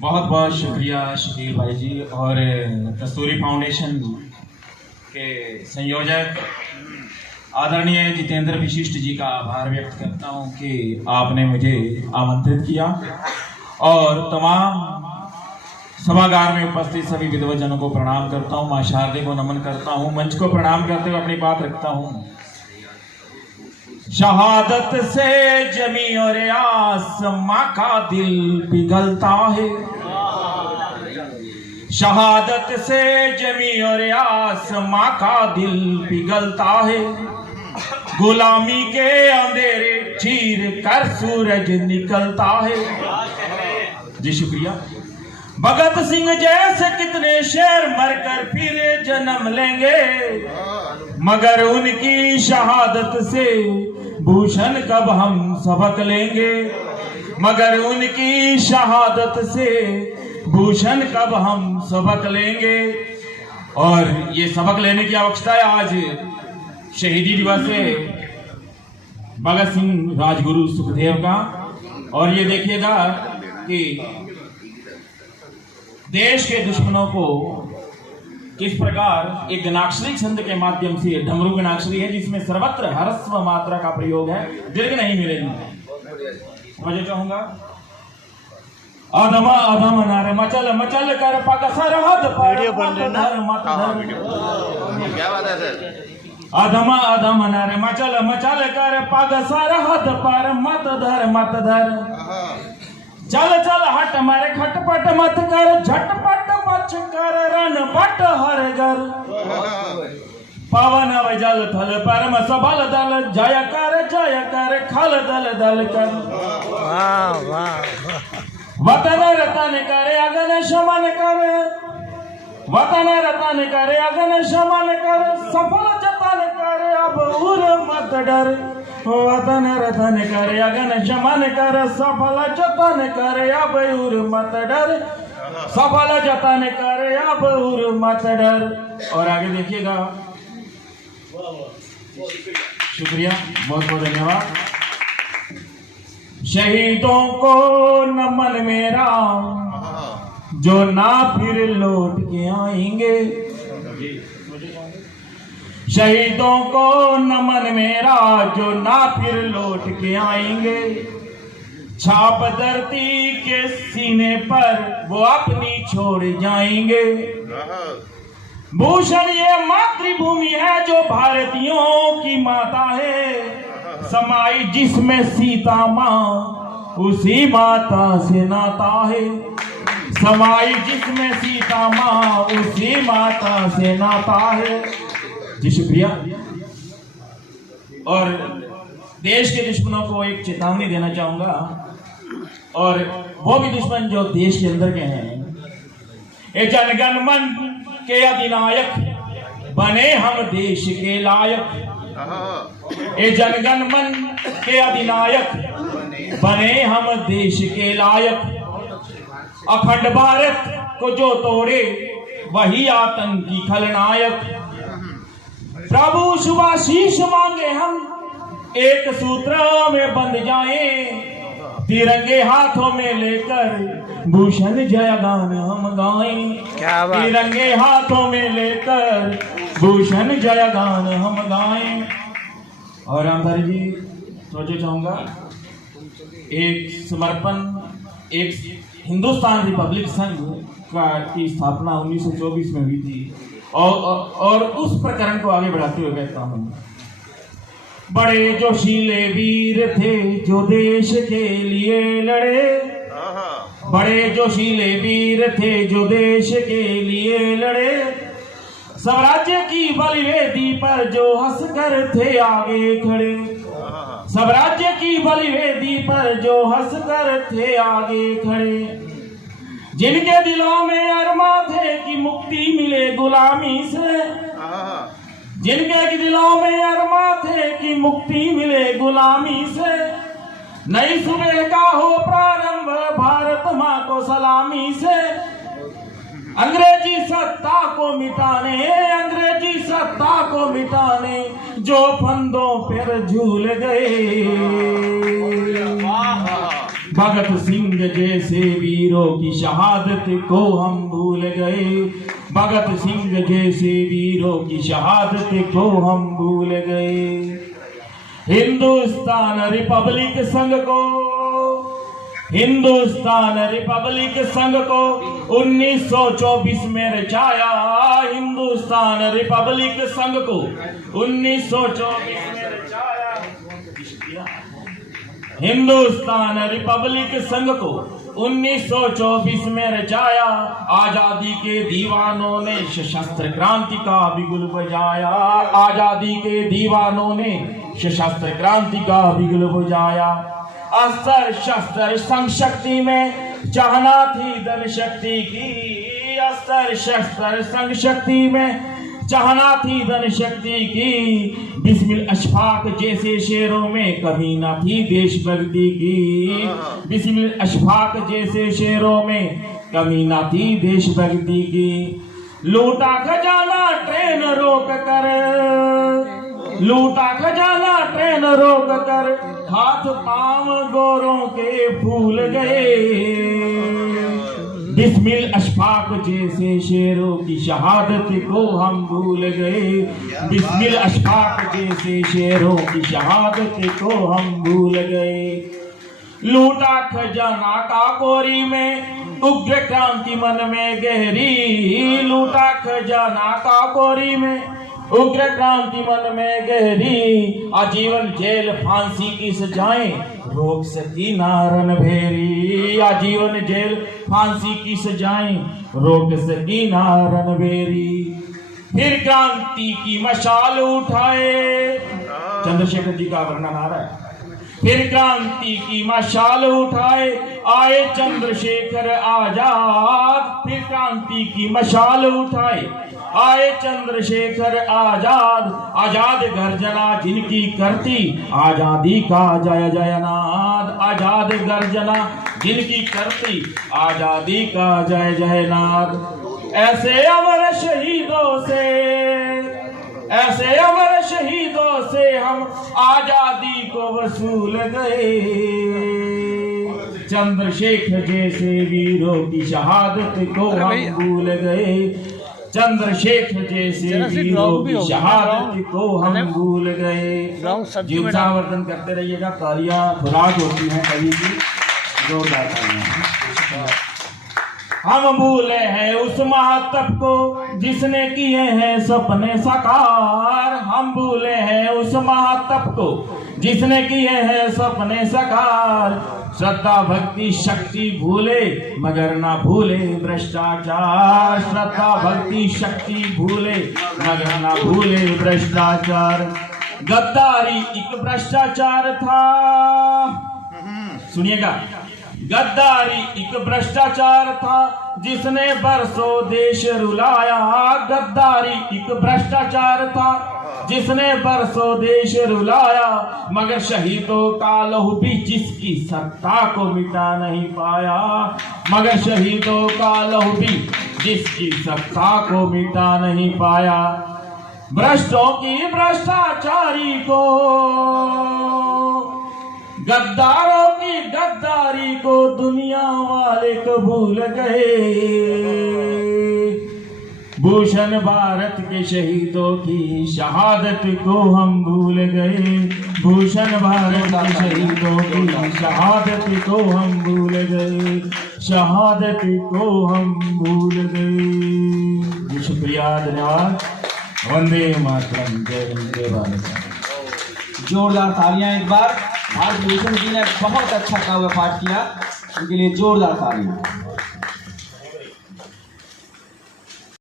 बहुत बहुत शुक्रिया शकील भाई जी और कस्तूरी फाउंडेशन के संयोजक आदरणीय जितेंद्र विशिष्ट जी का आभार व्यक्त करता हूं कि आपने मुझे आमंत्रित किया और तमाम सभागार में उपस्थित सभी विद्वजनों को प्रणाम करता हूं, मां शारदे को नमन करता हूं, मंच को प्रणाम करते हुए अपनी बात रखता हूं। शहादत से जमी और आसमां का दिल पिघलता है, शहादत से जमी और आसमां का दिल पिघलता है, गुलामी के अंधेरे चीर कर सूरज निकलता है। जी शुक्रिया। भगत सिंह जैसे कितने शेर मरकर फिर जन्म लेंगे, मगर उनकी शहादत से भूषण कब हम सबक लेंगे, मगर उनकी शहादत से भूषण कब हम सबक लेंगे। और ये सबक लेने की आवश्यकता है। आज शहीदी दिवस है भगत सिंह राजगुरु सुखदेव का, और ये देखिएगा कि देश के दुश्मनों को किस प्रकार एक गणाक्षरी छंद के माध्यम से, डमरू गणाक्षरी है जिसमें सर्वत्र ह्रस्व मात्रा का प्रयोग है, दीर्घ नहीं मिलेगी। मुझे चाहूंगा आदमा आदम नारे मचल मचल कर पग सरहद पर मत धर मत धर। क्या बात है सर? आदमा आदम नारे मचल मचल कर पग सरहद पर मत धर मत धर। चल चल हट मारे खटपट मत कर, झटपट मच कर रन पट हर घर। पवन जल थल परम सबल दल, जय कर खल दल दल कर। वतन रतन करे अगन शमन कर, वतन रतन करे अगन शमन कर, सफल जतन करे अब उर मत डर। वतन रतन करे अगन शमन कर, सफल जतन करे अब उर मत डर, सफल जतन करे अब उर मत डर। और आगे देखिएगा। शुक्रिया, बहुत बहुत धन्यवाद। शहीदों को नमन मेरा जो ना फिर लौट के आएंगे, शहीदों को नमन मेरा जो ना फिर लौट के आएंगे। छाप धरती के सीने पर वो अपनी छोड़ जाएंगे। भूषण ये मातृभूमि है जो भारतीयों की माता है, समाई जिसमें सीता माँ उसी माता से नाता है, समाई जिसमें सीता माँ उसी माता से नाता है। जी शुक्रिया। और देश के दुश्मनों को एक चेतावनी देना चाहूंगा, और वो भी दुश्मन जो देश के अंदर के हैं। ए जनगण मन के अधिनायक बने हम देश के लायक, ए जनगण मन के अधिनायक बने हम देश के लायक। अखंड भारत को जो तोड़े वही आतंकी खलनायक। प्रभु शुभाशीष मांगे हम एक सूत्र में बंध जाएं, तिरंगे हाथों में लेकर भूषण जयगान हम गाएं। तिरंगे हाथों में लेकर भूषण जयगान हम गाएं। और रामधारी जी सोचे चाहूंगा, एक समर्पण, एक हिंदुस्तान रिपब्लिक संघ की स्थापना 1924 में हुई थी, और उस प्रकरण को आगे बढ़ाते हुए कहता हूं। बड़े जोशीले वीर थे जो देश के लिए लड़े, बड़े जोशीले वीर थे जो देश के लिए लड़े। स्वराज्य की बलिवेदी पर जो हंसकर थे आगे खड़े, स्वराज्य की बलिवेदी पर जो हंसकर थे आगे खड़े। जिनके दिलों में अरमा थे कि मुक्ति मिले गुलामी से, जिनके दिलों में अरमा थे कि मुक्ति मिले गुलामी से। नई सुबह का हो प्रारंभ भारत माँ को सलामी से। अंग्रेजी सत्ता को मिटाने, अंग्रेजी सत्ता को मिटाने जो फंदों पर झूल गए। भगत सिंह जैसे वीरों की शहादत को हम भूल गए। भगत सिंह जैसे वीरों की शहादत को हम भूल गए। हिंदुस्तान रिपब्लिक संघ को, हिंदुस्तान रिपब्लिक संघ को 1924 में रचाया। हिंदुस्तान रिपब्लिक संघ को 1924 में रचाया। हिंदुस्तान रिपब्लिक संघ को 1924 में रचाया। आजादी के दीवानों ने सशस्त्र क्रांति का बिगुल बजाया। आजादी के दीवानों ने सशस्त्र क्रांति का बिगुल बजाया। अस्त्र शस्त्र संशक्ति में चाहना थी धन शक्ति की। अस्त्र शस्त्र संशक्ति में चाहना थी धन शक्ति की। बिस्मिल अशफाक जैसे शेरों में कभी न थी देशभक्ति की। बिस्मिल अशफाक जैसे शेरों में कभी न थी देशभक्ति की। लूटा खजाना ट्रेन रोक कर, लूटा खजाना ट्रेन रोक कर हाथ पांव गोरों के फूल गए। बिस्मिल अशफाक जैसे शेरों की शहादत को हम भूल गए। बिस्मिल अशफाक जैसे शेरों की शहादत को हम भूल गए। लूटा खजाना का कोरी में उग्र क्रांति मन में गहरी। लूटा खजाना का कोरी में उग्र क्रांति मन में गहरी। आजीवन जेल फांसी की सजाएं रोक सकी ना रणभेरी। आजीवन जेल फांसी की सजाएं रोक सकी ना रणभेरी। फिर क्रांति की मशाल उठाए, चंद्रशेखर जी का वर्णन आ रहा है। फिर क्रांति की मशाल उठाए आए चंद्रशेखर आजाद। फिर क्रांति की मशाल उठाए आए चंद्रशेखर आजाद। आजाद गर्जना जिनकी करती आजादी का जय जयनाद। आजाद गर्जना जिनकी करती आजादी का जय जयनाद। ऐसे अमर शहीदों से, ऐसे अमर शहीदों से हम आजादी को वसूल गए। चंद्रशेखर जैसे वीरों की शहादत को हम भूल गए। चंद्रशेखर जैसे वीरों की शहादत को हम भूल गए। जीवनावर्धन करते रहिएगा। तालियां खुराक होती हैं कभी की, जोरदार तालियां। हम भूले हैं उस महातप को जिसने किए हैं सपने साकार। हम भूले हैं उस महातप को जिसने किए हैं सपने साकार। श्रद्धा भक्ति शक्ति भूले मगर ना भूले भ्रष्टाचार। श्रद्धा भक्ति शक्ति भूले मगर ना भूले भ्रष्टाचार। गद्दारी एक भ्रष्टाचार था, सुनिएगा। गद्दारी एक भ्रष्टाचार था जिसने बरसों देश रुलाया। गद्दारी एक भ्रष्टाचार था जिसने बरसों देश रुलाया। मगर शहीदों का लहू भी जिसकी सत्ता को मिटा नहीं पाया। मगर शहीदों का लहू भी जिसकी सत्ता को मिटा नहीं पाया। भ्रष्टों की भ्रष्टाचारी को, गद्दारों की गद्दारी को दुनिया वाले कबूल गए। भूषण भारत के शहीदों की शहादत को हम भूल गए। भूषण भारत के शहीदों की शहादत को हम भूल गए। शहादत को हम भूल गए। शुक्रिया, धन्यवाद। वंदे मातरम। जय हिंद, जय भारत। जोरदार तालियां एक बार। भारत भूषण जी ने बहुत अच्छा काव्य पाठ किया, उनके लिए जोरदार तालियां।